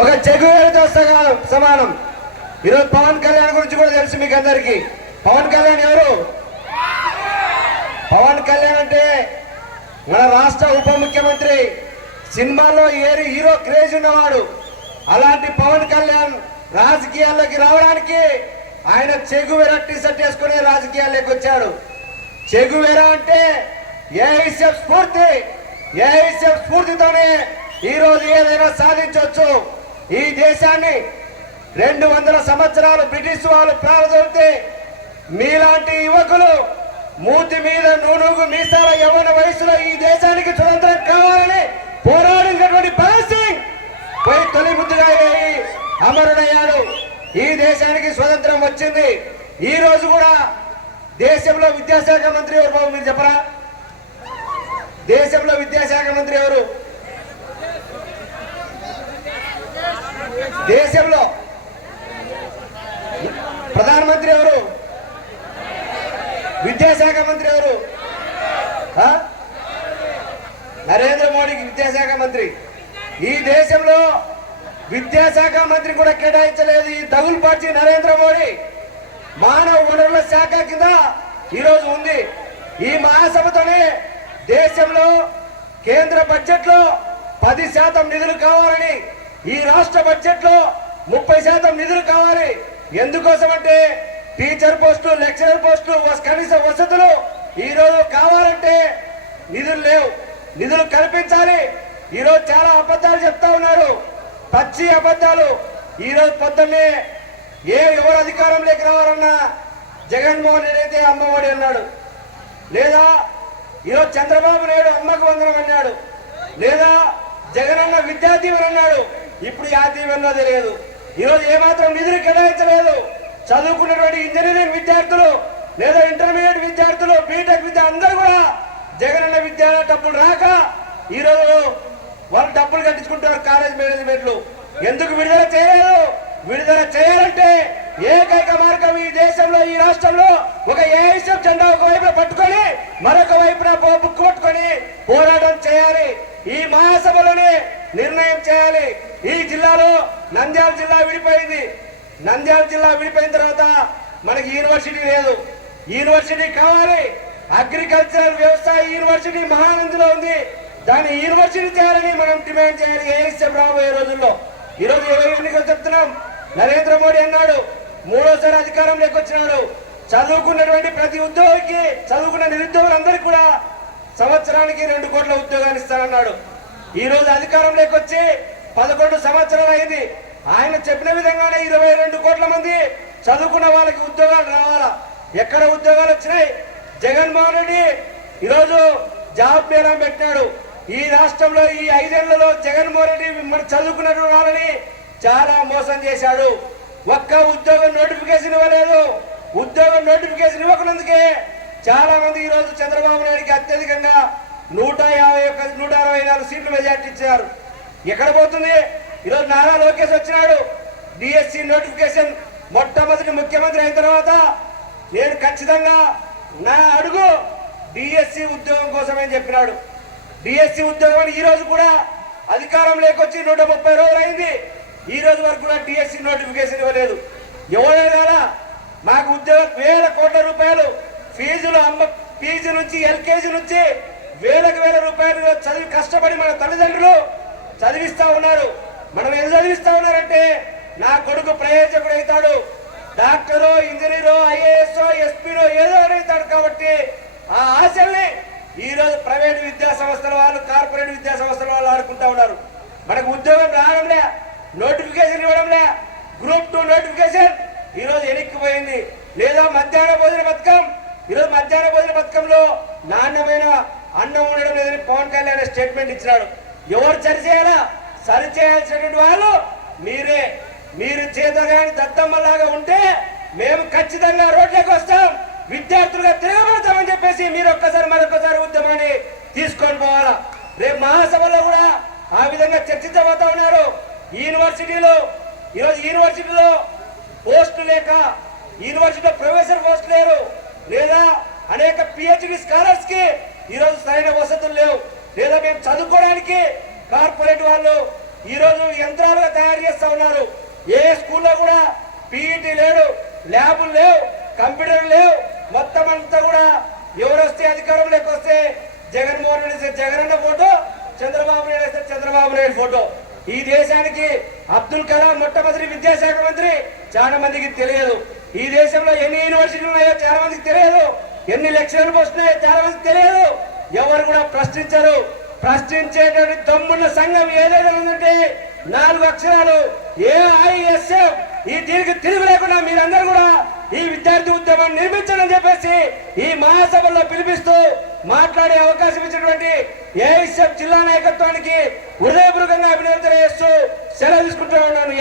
ఒక చెగువేలతో సమానం. ఈరోజు పవన్ కళ్యాణ్ గురించి కూడా తెలుసు మీకు అందరికి పవన్ కళ్యాణ్ ఎవరు? పవన్ కళ్యాణ్ అంటే మన రాష్ట్ర ఉప ముఖ్యమంత్రి. సినిమాల్లో ఏరి హీరో క్రేజ్ ఉన్నవాడు. అలాంటి పవన్ కళ్యాణ్ రాజకీయాల్లోకి రావడానికి ఆయన చెగువెర టీ షర్ట్ వేసుకుని రాజకీయాల్లోకి వచ్చాడు. చెగువెర అంటే ఏఐసెఫ్ స్ఫూర్తి. ఏఐసెఫ్ స్ఫూర్తితోనే ఈరోజు ఏదైనా సాధించవచ్చు ఈ దేశాన్ని రెండు వందల సంవత్సరాలు బ్రిటిష్ వాళ్ళు ప్రారంభిస్తే మీలాంటి యువకులు మూతి మీద నూనూగు మీసాల యవ్వన వయసులో ఈ దేశానికి స్వతంత్రం కావాలని పోరాడినటువంటి భగత్ సింగ్. పోయి తొలి ముద్దుగా అమరుడయ్యాడు. ఈ దేశానికి స్వతంత్రం వచ్చింది. ఈ రోజు కూడా దేశంలో విద్యాశాఖ మంత్రి ఎవరు బాబు మీరు చెప్పరా? దేశంలో విద్యాశాఖ మంత్రి ఎవరు? దేశంలో ప్రధానమంత్రి ఎవరు? విద్యాశాఖ మంత్రి ఎవరు? నరేంద్ర మోడీకి విద్యాశాఖ మంత్రి. ఈ దేశంలో విద్యాశాఖ మంత్రి కూడా కేటాయించలేదు. ఈ తగులు పార్టీ నరేంద్ర మోడీ మానవ వనరుల శాఖ కింద ఈరోజు ఉంది. ఈ మహాసభతోనే దేశంలో కేంద్ర బడ్జెట్లో పది శాతం నిధులు కావాలని ఈ రాష్ట్ర బడ్జెట్లో ముప్పై శాతం నిధులు కావాలి. ఎందుకోసం అంటే టీచర్ పోస్టులు లెక్చరర్ పోస్టులు కనీస వసతులు ఈ రోజు కావాలంటే నిధులు లేవు. నిధులు కల్పించాలి. ఈరోజు చాలా అబద్ధాలు చెప్తా ఉన్నారు. పచ్చి అబద్ధాలు. ఈ రోజు పొద్దున్నే ఏ ఎవరు అధికారంలోకి రావాలన్నా జగన్మోహన్ రెడ్డి అయితే అమ్మఒడి అన్నాడు. లేదా ఈరోజు చంద్రబాబు నాయుడు అమ్మకు వందనం అన్నాడు. లేదా జగనన్న విద్యా అన్నాడు ఇప్పుడు ఆ దీవెనో తెలియదు. ఈరోజు ఏమాత్రం నిధులు కేటాయించలేదు. చదువుకున్నటువంటి ఇంజనీరింగ్ విద్యార్థులు లేదా ఇంటర్మీడియట్ విద్యార్థులు బీటెక్ విద్య అందరూ కూడా జగనన్న విద్యాలయ డబ్బులు రాక ఈరోజు వాళ్ళు డబ్బులు కట్టించుకుంటారు కాలేజ్ మేనేజ్మెంట్లు. ఎందుకు విడుదల చేయలేదు? విడుదల చేయాలంటే ఏకైక మార్గం ఈ దేశంలో ఈ రాష్ట్రంలో ఒక ఏఐసీఎఫ్ జెండా ఒక వైపున పట్టుకొని మరొక వైపున బుక్ బుక్కు పట్టుకొని పోరాటం చేయాలి. ఈ మహాసభలోనే నిర్ణయం చేయాలి. ఈ జిల్లాలో నంద్యాల జిల్లా విడిపోయింది. నంద్యాల జిల్లా విడిపోయిన తర్వాత మనకి యూనివర్సిటీ లేదు. యూనివర్సిటీ కావాలి. అగ్రికల్చర్ వ్యవసాయ యూనివర్సిటీ మహానందిలో ఉంది. దాన్ని యూనివర్సిటీ చేయాలని మనం డిమాండ్ చేయాలి. ఏఎస్ఎం రాబోయే రోజుల్లో? ఈ రోజు ఇరవై ఎన్నికలు చెప్తున్నాం. నరేంద్ర మోడీ అన్నాడు మూడోసారి అధికారంలోకి వచ్చినాడు. చదువుకున్నటువంటి ప్రతి ఉద్యోగికి చదువుకున్న నిరుద్యోగులందరికీ కూడా సంవత్సరానికి రెండు కోట్ల ఉద్యోగాలు ఇస్తానన్నాడు. ఈరోజు అధికారంలోకి వచ్చి పదకొండు సంవత్సరాలు అయింది. ఆయన చెప్పిన విధంగానే ఇరవై రెండు కోట్ల మంది చదువుకున్న వాళ్ళకి ఉద్యోగాలు రావాలా? ఎక్కడ ఉద్యోగాలు వచ్చినాయి? జగన్మోహన్ రెడ్డి ఈరోజు జాబ్ మేళం పెట్టాడు ఈ రాష్ట్రంలో ఈ ఐదేళ్ళలో జగన్మోహన్ రెడ్డి మిమ్మల్ని చదువుకున్న వాళ్ళని చాలా మోసం చేశాడు. ఒక్క ఉద్యోగం నోటిఫికేషన్ ఇవ్వలేదు. ఉద్యోగం నోటిఫికేషన్ ఇవ్వకున్నందుకే చాలా మంది ఈ రోజు చంద్రబాబు నాయుడికి అత్యధికంగా నూట యాభై ఒక్క నూట అరవై నాలుగు సీట్లు మెజార్టీ ఇచ్చారు. ఎక్కడ పోతుంది? ఈరోజు నారా లోకేష్ వచ్చినాడు. డిఎస్సి నోటిఫికేషన్ మొట్టమొదటి ముఖ్యమంత్రి అయిన తర్వాత నేను ఖచ్చితంగా నా అడుగు డిఎస్సి ఉద్యోగం కోసమని చెప్పినాడు. డిఎస్సి ఉద్యోగం అని ఈ రోజు కూడా అధికారం లేకొచ్చి నూట ముప్పై రోజులు అయింది. ఈ రోజు వరకు కూడా డిఎస్సి నోటిఫికేషన్ ఇవ్వలేదు. ఎవరైనా మాకు ఉద్యోగం వేల కోట్ల రూపాయలు ఫీజులు అమ్మ ఫీజు నుంచి ఎల్కేజీ నుంచి వేలకు వేల రూపాయలు చదివి కష్టపడి మన తల్లిదండ్రులు చదివిస్తా ఉన్నారు. మనం ఎందుకు చదివిస్తా ఉన్నారంటే నా కొడుకు ప్రయోజకుడు అవుతాడు. డాక్టరో ఇంజనీరో ఐఏఎస్ ఎస్పీరో ఏదో అవుతాడు కాబట్టి ఆ ఆశల్ని ఈరోజు ప్రైవేట్ విద్యా సంస్థల వాళ్ళు కార్పొరేట్ విద్యా సంస్థల వాళ్ళు ఆడుకుంటా ఉన్నారు. మనకు ఉద్యోగం రావడంలే నోటిఫికేషన్ ఇవ్వడంలే గ్రూప్ టూ నోటిఫికేషన్. ఈరోజు ఎనిక్కిపోయింది. లేదా మధ్యాహ్న భోజన పథకం. ఈరోజు మధ్యాహ్న భోజన పథకంలో నాణ్యమైన అన్నం ఉండడం లేదని పవన్ కళ్యాణ్ స్టేట్మెంట్ ఇచ్చినాడు. ఎవరు సరిచేయాలా? సరిచేయాల్సిన వాళ్ళు మీరే. మీరు చేతగాని దద్దమ్మలాగా ఉంటే మేము ఖచ్చితంగా రోడ్లకు వస్తాం. విద్యార్థులుగా తిరగబడతామని చెప్పేసి మీరు ఒక్కసారి మరొకసారి ఉద్యమాన్ని తీసుకొని పోవాలా? రేపు మహాసభలో కూడా ఆ విధంగా చర్చించబోతా ఉన్నారు. ఈ యూనివర్సిటీలో ఈరోజు యూనివర్సిటీలో పోస్టు లేక యూనివర్సిటీలో ప్రొఫెసర్ పోస్ట్ లేరు. లేదా అనేక పిహెచ్డి స్కాలర్స్కి ఈరోజు సరైన వసతులు లేవు. మేము చదువుకోవడానికి కార్పొరేట్ వాళ్ళు ఈరోజు యంత్రాలుగా తయారు చేస్తా ఉన్నారు. ఏ స్కూల్లో కూడా పీఈటీ లేడు ల్యాబులు లేవు కంప్యూటర్ లేవు. మొత్తం అంతా కూడా ఎవరొస్తే అధికారం అధికారంలోకి వస్తే జగన్మోహన్ రెడ్డి జగన్ జగనన్న ఫోటో చంద్రబాబు నాయుడు వేస్తే చంద్రబాబు నాయుడు ఫోటో. ఈ దేశానికి అబ్దుల్ కలాం మొట్టమొదటి విద్యాశాఖ మంత్రి చాలా మందికి తెలియదు. ఈ దేశంలో ఎన్ని యూనివర్సిటీలు ఉన్నాయో చాలా మందికి తెలియదు. ఎన్ని లెక్చరర్లు వస్తున్నాయో చాలా మందికి తెలియదు. ఎవరు కూడా ప్రశ్నించరు. ప్రశ్నించేటువంటి దమ్మున్న సంఘం ఏదైనా ఉందంటే నాలుగు అక్షరాలు ఏఐఎస్ఎఫ్ ఈ దీనికి తిరుగు లేకుండా మీరందరూ కూడా ఈ విద్యార్థి ఉద్యమం నిర్మించాలని చెప్పేసి ఈ మహాసభలో పిలిపిస్తూ మాట్లాడే అవకాశం ఇచ్చినటువంటి ఏఐఎస్ఎఫ్ జిల్లా నాయకత్వానికి హృదయపూర్వకంగా అభినందన తెలియజేస్తూ సెలవు తీసుకుంటూ ఉన్నాను.